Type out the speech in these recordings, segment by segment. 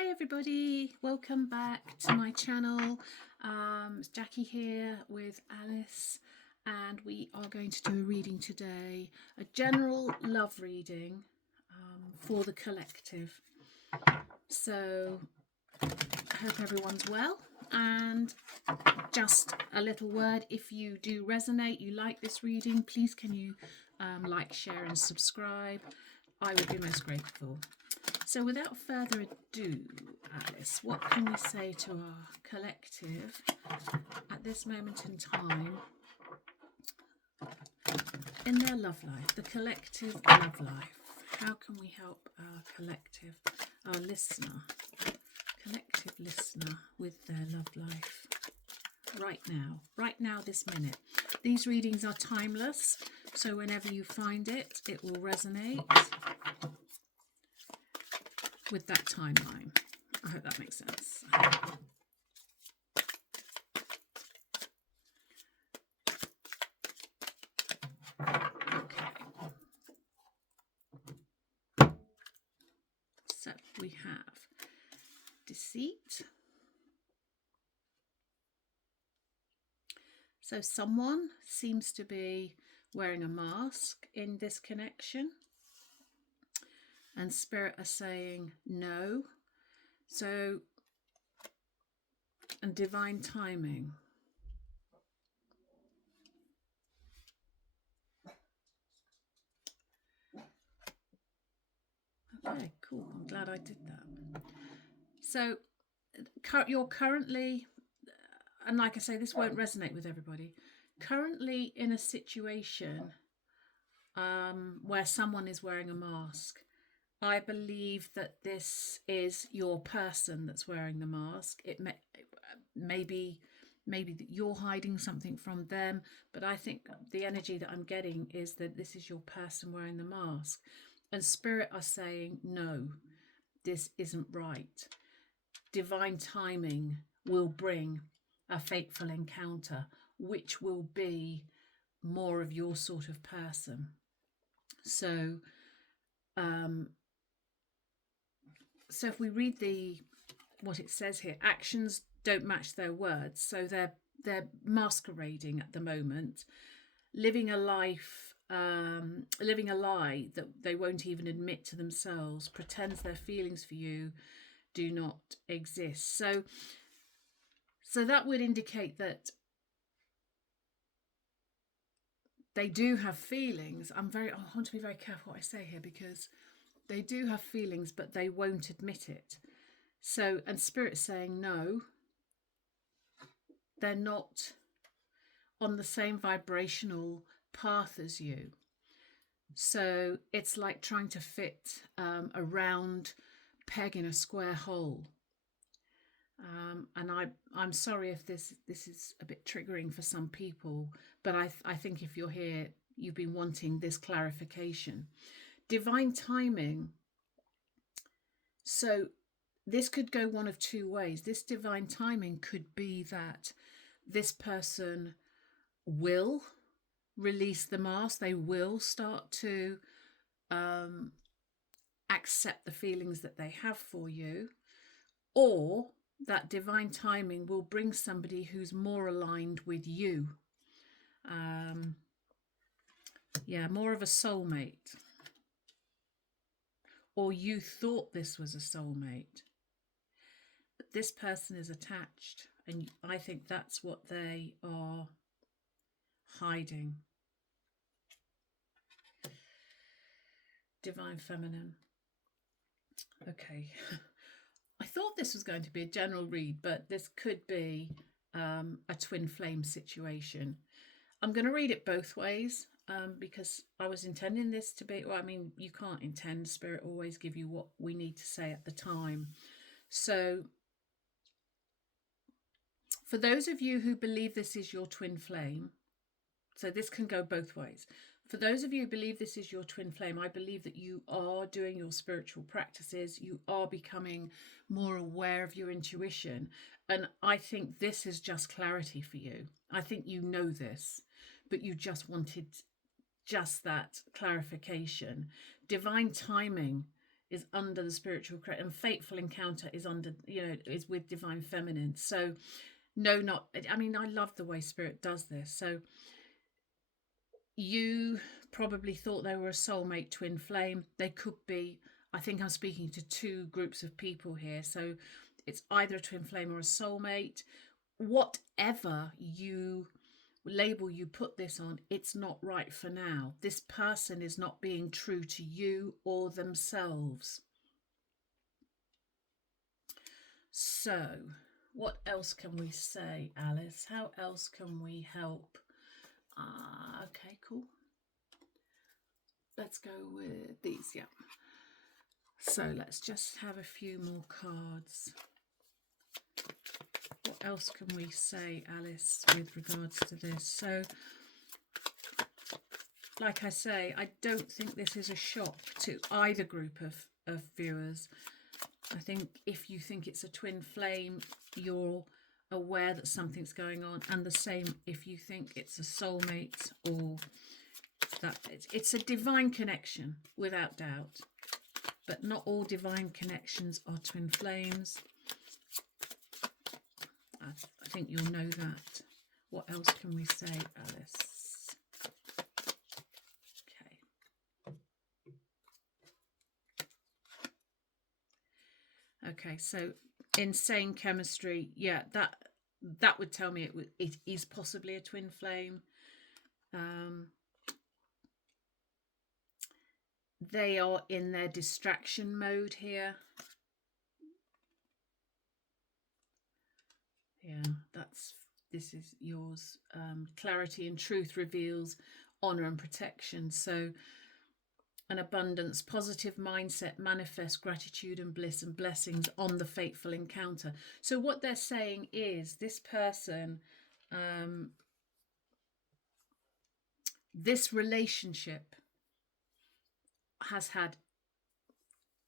Hi everybody, welcome back to my channel. It's Jackie here with Alice, and we are going to do a reading today, a general love reading for the collective. So I hope everyone's well, and just a little word, if you do resonate, you like this reading, please can you like, share and subscribe. I would be most grateful. So without further ado, Alice, what can we say to our collective at this moment in time in their love life, the collective love life? How can we help our collective, our listener, collective listener with their love life right now, this minute? These readings are timeless, so whenever you find it, it will resonate with that timeline. I hope that makes sense. Okay. So we have deceit. So someone seems to be wearing a mask in this connection, and spirit are saying no. So, and divine timing. Okay, cool. I'm glad I did that. So you're currently, and like I say, this won't resonate with everybody, currently in a situation where someone is wearing a mask. I believe that this is your person that's wearing the mask. It may be that you're hiding something from them, but I think the energy that I'm getting is that this is your person wearing the mask. And spirit are saying, no, this isn't right. Divine timing will bring a fateful encounter, which will be more of your sort of person. So if we read what it says here, actions don't match their words. So they're masquerading at the moment, living a life, living a lie that they won't even admit to themselves, pretends their feelings for you do not exist. So that would indicate that they do have feelings. I want to be very careful what I say here, because they do have feelings, but they won't admit it. So, and spirit's saying no, they're not on the same vibrational path as you. So it's like trying to fit a round peg in a square hole. And I'm sorry if this is a bit triggering for some people, but I think if you're here, you've been wanting this clarification. Divine timing. So this could go one of two ways. This divine timing could be that this person will release the mask. They will start to accept the feelings that they have for you, or that divine timing will bring somebody who's more aligned with you. More of a soulmate. Or you thought this was a soulmate. But this person is attached, and I think that's what they are hiding. Divine feminine. Okay. I thought this was going to be a general read, but this could be a twin flame situation. I'm going to read it both ways because I was intending this to be, well, I mean, you can't intend. Spirit always give you what we need to say at the time. So for those of you who believe this is your twin flame, so this can go both ways. For those of you who believe this is your twin flame, I believe that you are doing your spiritual practices. You are becoming more aware of your intuition. And I think this is just clarity for you. I think you know this, but you just wanted just that clarification. Divine timing is under the spiritual creation, and fateful encounter is under, is with divine feminine. So no, not, I mean, I love the way spirit does this. So you probably thought they were a soulmate twin flame. They could be. I think I'm speaking to two groups of people here. So it's either a twin flame or a soulmate. Whatever you label you put this on, it's not right for now. This person is not being true to you or themselves. So what else can we say, Alice? How else can we help? Okay, cool. Let's go with these. Yeah. So let's just have a few more cards. What else can we say, Alice, with regards to this? So, like I say, I don't think this is a shock to either group of viewers. I think if you think it's a twin flame, you're aware that something's going on, and the same if you think it's a soulmate or that it's a divine connection, without doubt. But not all divine connections are twin flames. I think you'll know that. What else can we say, Alice? Okay, so insane chemistry. Yeah, that would tell me it is possibly a twin flame. They are in their distraction mode here. Yeah, this is yours. Clarity and truth reveals honor and protection. So an abundance, positive mindset manifests gratitude and bliss and blessings on the fateful encounter. So what they're saying is this person, this relationship has had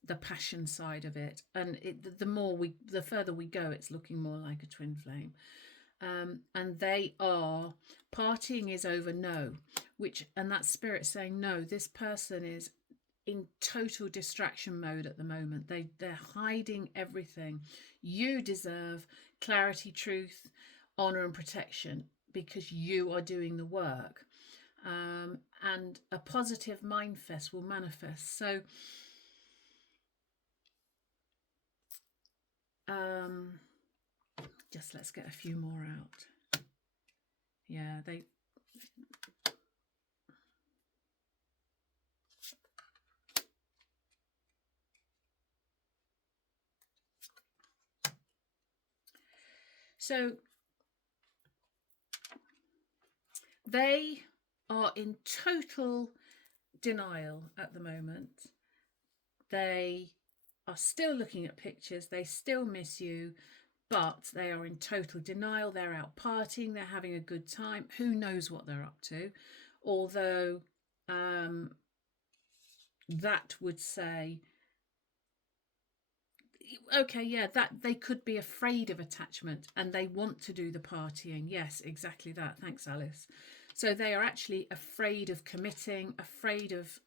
the passion side of it, and the further we go, it's looking more like a twin flame. And they are, partying is over, no, and that spirit saying no, this person is in total distraction mode at the moment. They're hiding everything. You deserve clarity, truth, honor and protection because you are doing the work. And a positive mindfest will manifest. So just let's get a few more out. Yeah, so they are in total denial at the moment. They are still looking at pictures. They still miss you, but they are in total denial. They're out partying. They're having a good time. Who knows what they're up to? Although that would say, okay, yeah, that they could be afraid of attachment and they want to do the partying. Yes, exactly that. Thanks, Alice. So they are actually afraid of committing, afraid of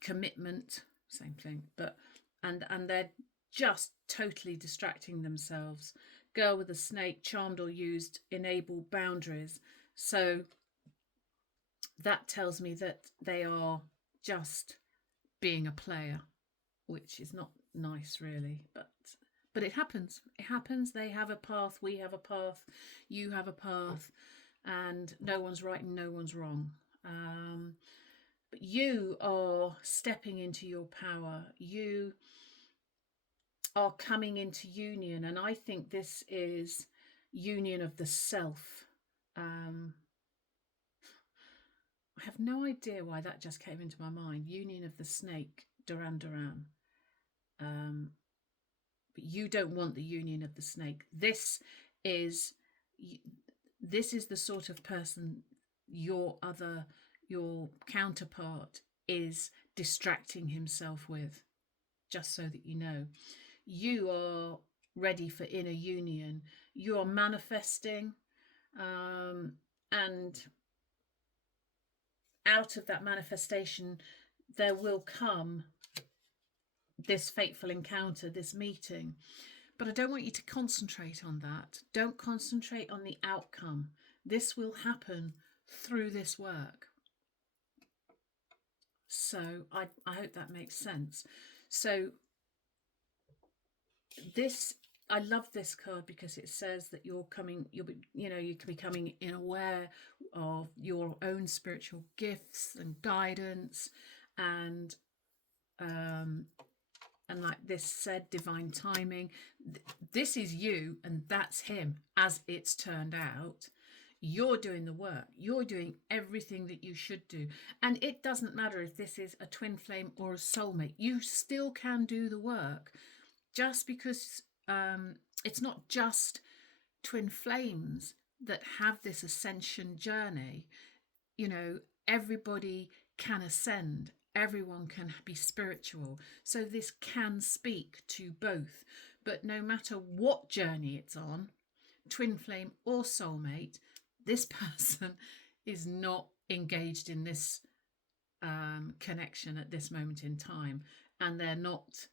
commitment, same thing, but and they're just totally distracting themselves. Girl with a snake, charmed or used, enable boundaries. So that tells me that they are just being a player, which is not nice really, but it happens. It happens. They have a path, we have a path, you have a path, and no one's right and no one's wrong. But you are stepping into your power. You are coming into union, and I think this is union of the self. I have no idea why that just came into my mind. Union of the snake, Duran Duran. But you don't want the union of the snake. This is the sort of person your counterpart is distracting himself with, just so that you know. You are ready for inner union. You are manifesting, and out of that manifestation there will come this fateful encounter, this meeting. But I don't want you to concentrate on that. Don't concentrate on the outcome. This will happen through this work. So I hope that makes sense. So this, I love this card because it says that you're becoming aware of your own spiritual gifts and guidance, and like this said, divine timing. This is you and that's him, as it's turned out. You're doing the work. You're doing everything that you should do. And it doesn't matter if this is a twin flame or a soulmate. You still can do the work. Just because it's not just twin flames that have this ascension journey. You know, everybody can ascend. Everyone can be spiritual. So this can speak to both. But no matter what journey it's on, twin flame or soulmate, this person is not engaged in this connection at this moment in time. And they're not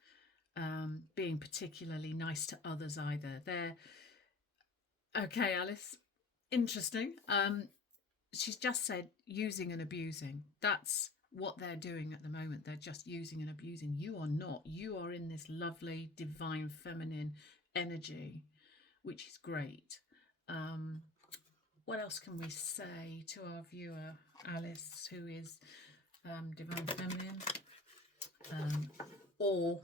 being particularly nice to others either. They're okay, Alice. Interesting. She's just said using and abusing. That's what they're doing at the moment. They're just using and abusing. You are not. You are in this lovely, divine, feminine energy, which is great. What else can we say to our viewer, Alice, who is divine feminine, or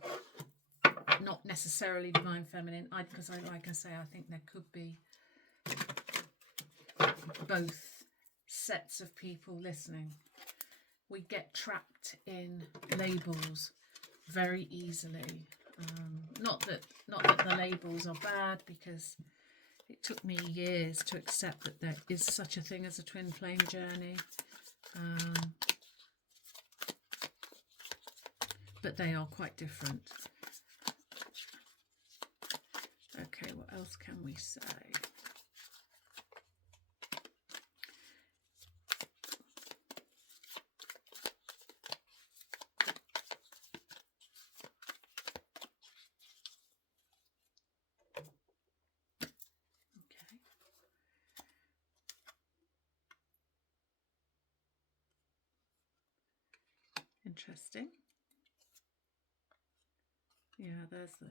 not necessarily divine feminine? Because like I say, I think there could be both sets of people listening. We get trapped in labels very easily. Not that the labels are bad, because it took me years to accept that there is such a thing as a twin flame journey. But they are quite different. Okay, what else can we say? Interesting. Yeah, there's the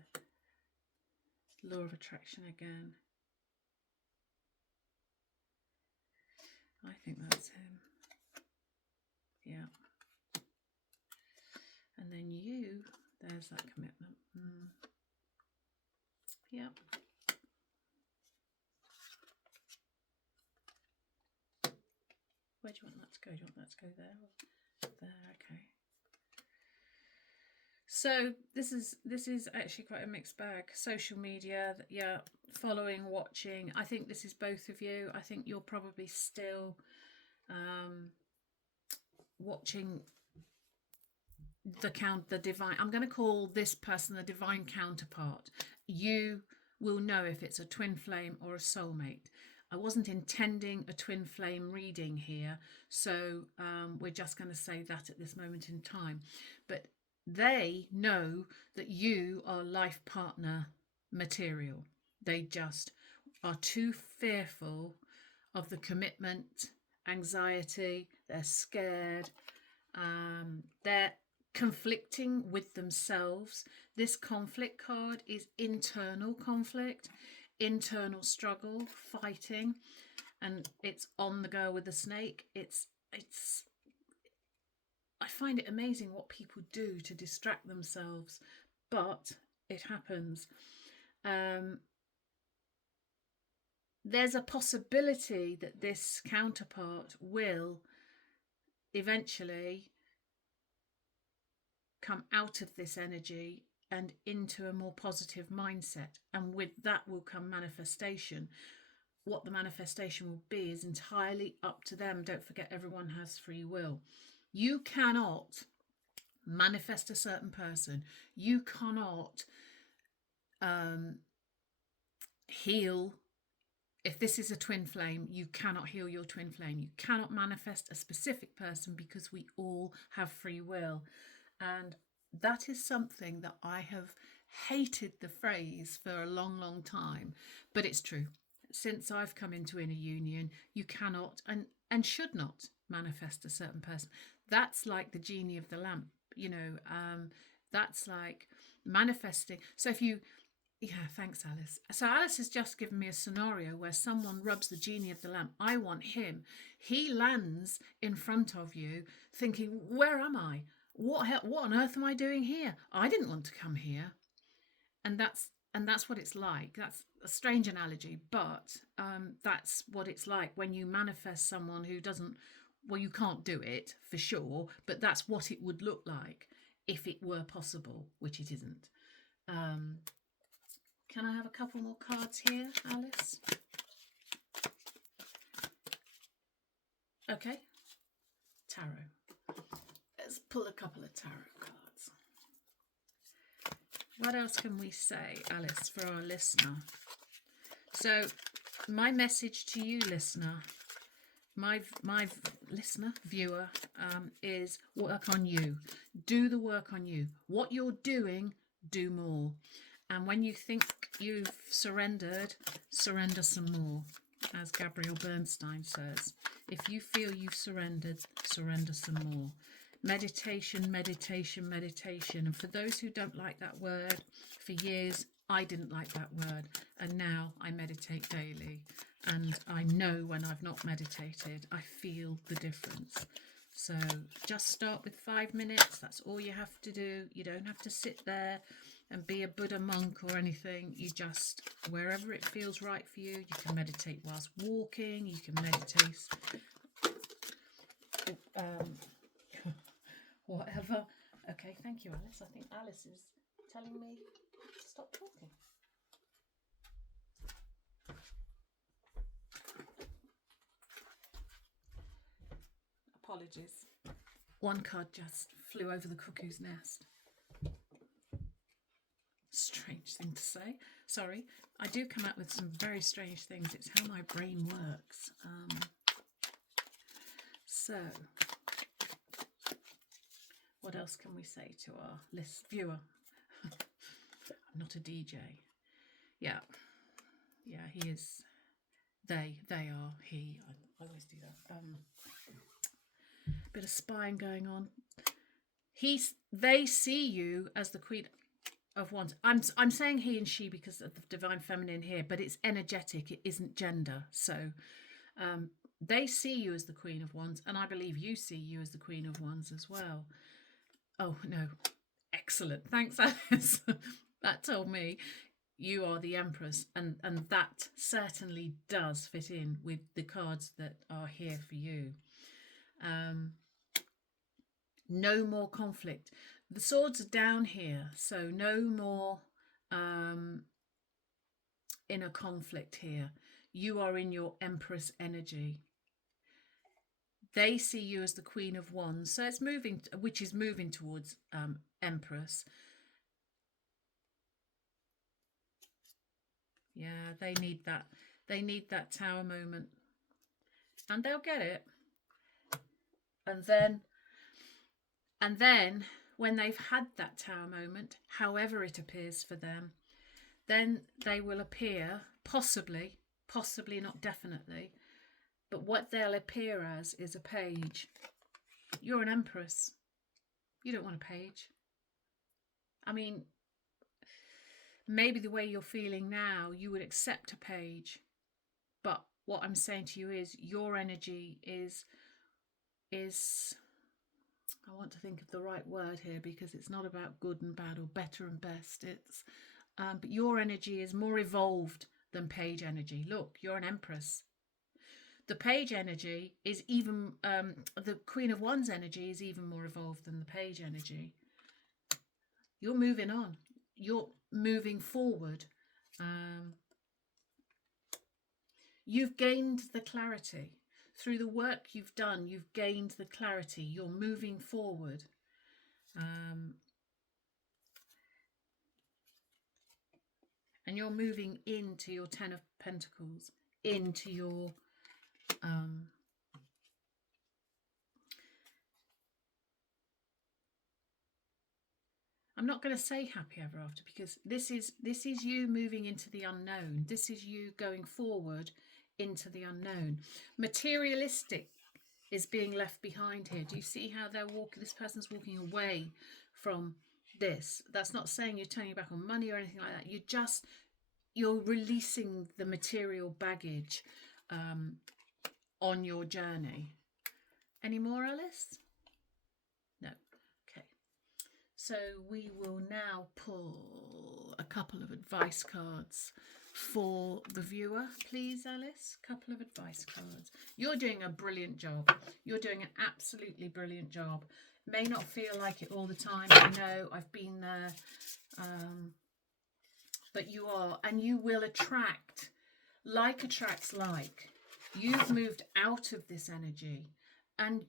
law of attraction again. I think that's him. Yeah. And then you, there's that commitment. Yeah. Where do you want that to go? Do you want that to go there? Or there, okay. So this is actually quite a mixed bag. Social media, yeah, following, watching. I think this is both of you. I think you're probably still watching the divine. I'm going to call this person the divine counterpart. You will know if it's a twin flame or a soulmate. I wasn't intending a twin flame reading here, so we're just going to say that at this moment in time. But they know that you are life partner material. They just are too fearful of the commitment, anxiety. They're scared. They're conflicting with themselves. This conflict card is internal conflict, internal struggle, fighting, and it's on the go with the snake. It's I find it amazing what people do to distract themselves, but it happens. There's a possibility that this counterpart will eventually come out of this energy and into a more positive mindset, and with that will come manifestation. What the manifestation will be is entirely up to them. Don't forget, everyone has free will. You cannot manifest a certain person. You cannot heal. If this is a twin flame, you cannot heal your twin flame. You cannot manifest a specific person, because we all have free will. And that is something that I have hated the phrase for a long, long time, but it's true. Since I've come into inner union, you cannot and should not manifest a certain person. That's like the genie of the lamp, you know. That's like manifesting. So if you, yeah, thanks, Alice. So Alice has just given me a scenario where someone rubs the genie of the lamp. I want him. He lands in front of you, thinking, "Where am I? What on earth am I doing here? I didn't want to come here." And that's what it's like. That's a strange analogy, but that's what it's like when you manifest someone who doesn't. Well, you can't do it for sure, but that's what it would look like if it were possible, which it isn't. Um, can I have a couple more cards here, Alice? Okay. Tarot. Let's pull a couple of tarot cards. What else can we say, Alice, for our listener? So, my message to you, listener, my listener, viewer, is work on you. Do the work on you. What you're doing, do more. And when you think you've surrendered, surrender some more, as Gabrielle Bernstein says. If you feel you've surrendered, surrender some more. Meditation, meditation, meditation. And for those who don't like that word, for years I didn't like that word, and now I meditate daily. And I know when I've not meditated, I feel the difference. So just start with 5 minutes. That's all you have to do. You don't have to sit there and be a Buddha monk or anything. You just, wherever it feels right for you, you can meditate whilst walking, you can meditate whatever. Okay, thank you, Alice. I think Alice is telling me to stop talking. Apologies. One card just flew over the cuckoo's nest. Strange thing to say. Sorry. I do come up with some very strange things. It's how my brain works. So, what else can we say to our viewer? I'm not a DJ. Yeah. Yeah, he is. They are. He. I always do that. Bit of spying going on. They see you as the Queen of Wands. I'm saying he and she because of the divine feminine here, but it's energetic. It isn't gender. So they see you as the Queen of Wands, and I believe you see you as the Queen of Wands as well. Oh no, excellent. Thanks, Alice. That told me you are the Empress, and that certainly does fit in with the cards that are here for you. No more conflict. The swords are down here, so no more inner conflict here. You are in your Empress energy. They see you as the Queen of Wands, so it's moving, which is moving towards Empress. Yeah, they need that. They need that Tower moment, and they'll get it. And then when they've had that Tower moment, however it appears for them, then they will appear, possibly not definitely, but what they'll appear as is a page. You're an Empress. You don't want a page. I mean, maybe the way you're feeling now, you would accept a page. But what I'm saying to you is your energy is I want to think of the right word here because it's not about good and bad or better and best. It's but your energy is more evolved than page energy. Look, you're an Empress. The page energy is even, the Queen of Wands energy is even more evolved than the page energy. You're moving on. You're moving forward. You've gained the clarity. Through the work you've done, you've gained the clarity. You're moving forward. And you're moving into your Ten of Pentacles, into your I'm not going to say happy ever after, because this is you moving into the unknown. This is you going forward into the unknown. Materialistic is being left behind here. Do you see how they're walking? This person's walking away from this. That's not saying you're turning back on money or anything like that. You're releasing the material baggage on your journey. Any more, Alice? No. Okay. So we will now pull a couple of advice cards for the viewer, please, Alice. Couple of advice cards. You're doing a brilliant job. You're doing an absolutely brilliant job. May not feel like it all the time. I know, I've been there. But you are, and you will attract. Like attracts like. You've moved out of this energy, and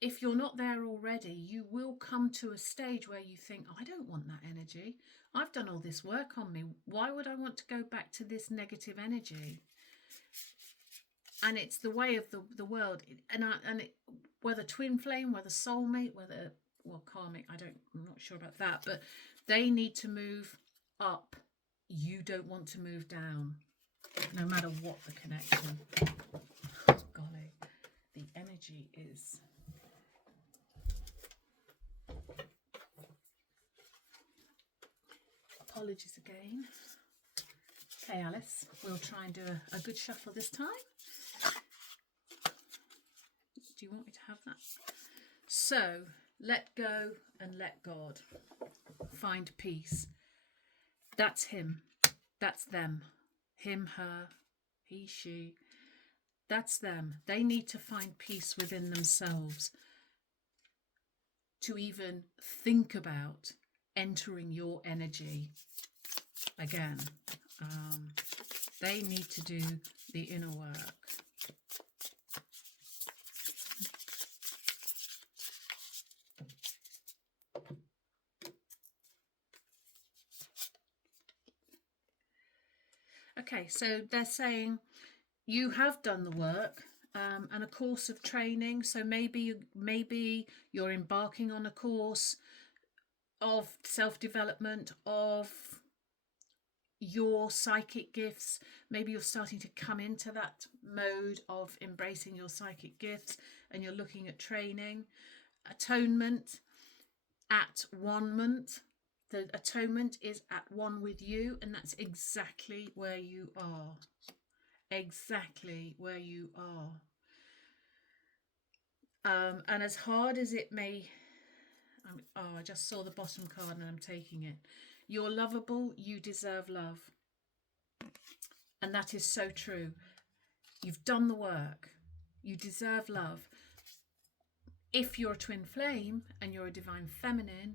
if you're not there already, you will come to a stage where you think, I don't want that energy. I've done all this work on me. Why would I want to go back to this negative energy? And it's the way of the world. Whether twin flame, whether soulmate, whether, well, karmic, I'm not sure about that, but they need to move up. You don't want to move down, no matter what the connection. Oh, golly, the energy is... Apologies again. Okay, Alice, we'll try and do a good shuffle this time. Do you want me to have that? So, let go and let God. Find peace. That's him. That's them. Him, her, he, she. That's them. They need to find peace within themselves to even think about entering your energy again. They need to do the inner work. Okay, so they're saying you have done the work and a course of training. So maybe you're embarking on a course of self-development, of your psychic gifts. Maybe you're starting to come into that mode of embracing your psychic gifts, and you're looking at training. Atonement, at one-ment. The atonement is at one with you, and that's exactly where you are. Exactly where you are. And as hard as it may... I just saw the bottom card and I'm taking it. You're lovable. You deserve love. And that is so true. You've done the work. You deserve love. If you're a twin flame and you're a divine feminine,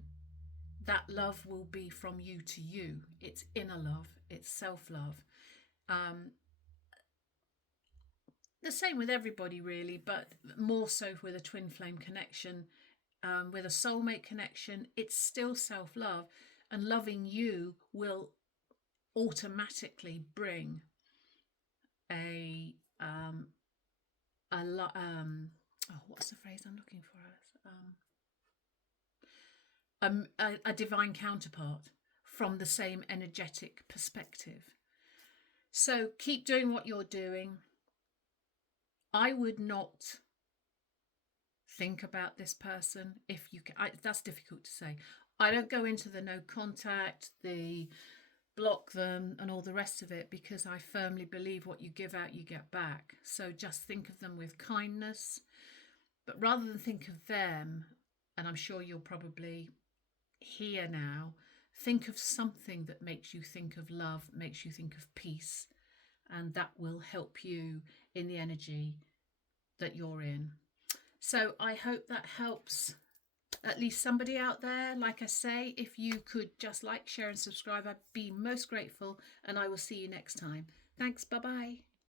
that love will be from you to you. It's inner love. It's self-love. The same with everybody, really, but more so with a twin flame connection. With a soulmate connection, it's still self-love, and loving you will automatically bring what's the phrase I'm looking for? A divine counterpart from the same energetic perspective. So keep doing what you're doing. I would not think about this person if you can. That's difficult to say. I don't go into the no contact, the block them and all the rest of it, because I firmly believe what you give out you get back. So just think of them with kindness, but rather than think of them, and I'm sure you're probably here now, think of something that makes you think of love, makes you think of peace, and that will help you in the energy that you're in. So I hope that helps at least somebody out there. Like I say, if you could just like, share and subscribe, I'd be most grateful, and I will see you next time. Thanks. Bye-bye.